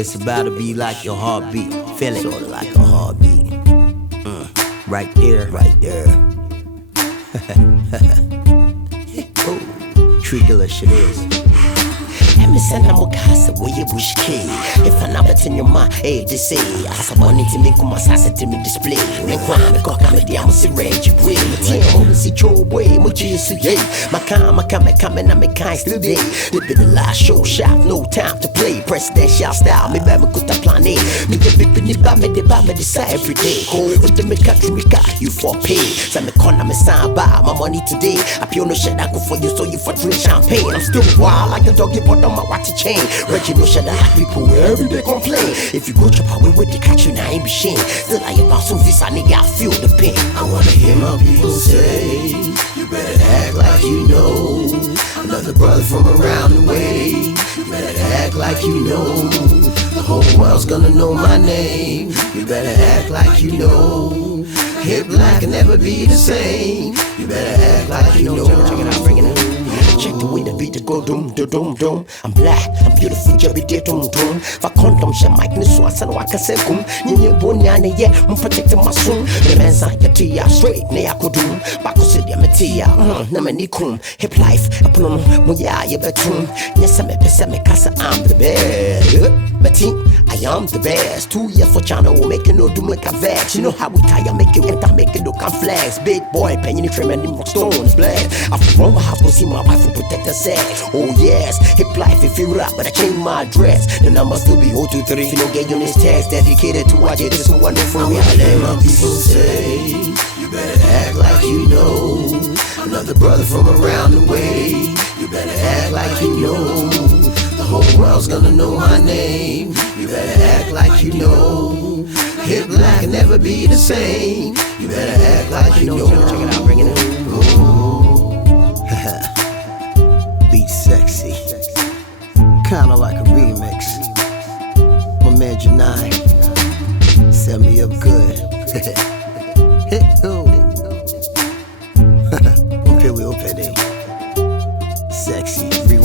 It's about to be like your heartbeat. Feel it. Sorta like a heartbeat. Right there. Right there. Trigger shit is. Emisana mukasa weye bushke. If an abbot in your mind, hey, they say, as a money to make my sasa to me display. When crime, I got comedy, I'm a rage. Way, my team, I'm see Joe way, Mujisu, yay. My coming, I'm a kind still day. This be the last show shop, no time to play. Presidential style, me baby, good to plan it. Me the big penny by me, decide every day. Go with the country, we got you for pay. So me corner, me sign by my money today. I pure no shit, I go for you, so you for drink champagne. I'm still wild like a doggy, but on my watch chain. Reggie no shut like people every day complain. If you go chop away with the catch you, now ain't be shame. Still I about some visa, nigga, I feel the pain. I wanna hear my people say, you better act like you know. Another brother from around the way. You better act like you know. The whole world's gonna know my name. You better act like you know. Hip like can never be the same. You better act like you know. Check it out, bring it up. Check the way the beat go dum dum dum. I'm black, I'm beautiful, jabby day dum dum. For condom, she might miss one son waka sekum. Yin bonyane ye, protect my soon. The man's like the tea straight, ne akudum. Bako city, metia, namanikum. Hip life, upon moya, ye betum. Yes, I'm a pesame casa, I'm the best. Mati, I am the best. 2 years for China, will make no do make a vex. You know how we tire, make it enter, make it look and flex. Big boy, penny trim and rock stones, blast. After wrong, I have to see my wife for protect her sex. Oh yes, hip life if you rap, but I change my dress. The number still be 023. If you don't get you this text, dedicated to watch it, this is wonderful. I wanna let my people say, you better act like you know. Another brother from around the way. You better act like you know. The whole world's gonna know my name. You better act like you know. Hip life can never be the same. You better act like you know. Check it out, bring it up. Beat sexy. Kinda like a remix. My man Janai set me up good. Open, sexy remix.